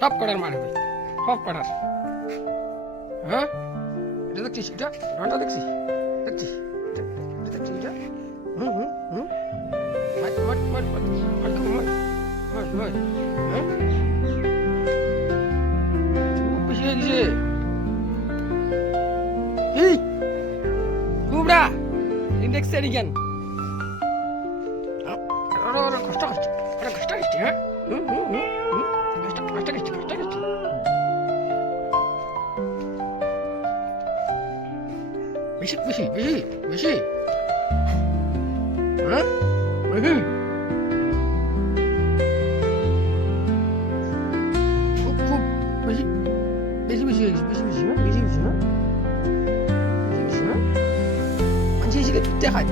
সব কটার মার হবে, সব কটার। হ্যাঁ, এটা দেখছিস, এটা গানটা দেখছিস, দেখছিস এটা দেখছিস, এটা হুম হুম হুম মার মার মার মার মার দেখো, মার মার মার। হ্যাঁ, খুব বেশি হয়ে গেছে। এই কুবড়া ইন্ডেক্স এর জ্ঞান কষ্ট করছে, এটা কষ্ট করছে। হ্যাঁ, হুম হুম হুম হুম কষ্ট কষ্ট করছে, কষ্ট করছে। বেশি বেশি বেশি বেশি। হ্যাঁ, বেশি খুব খুব বেশি বেশি বেশি হয়ে গেছে, বেশি বেশি। হ্যাঁ, বেশি বেশি। হ্যাঁ, বেশি বেশি। হ্যাঁ, মানুষ এসে দেখায়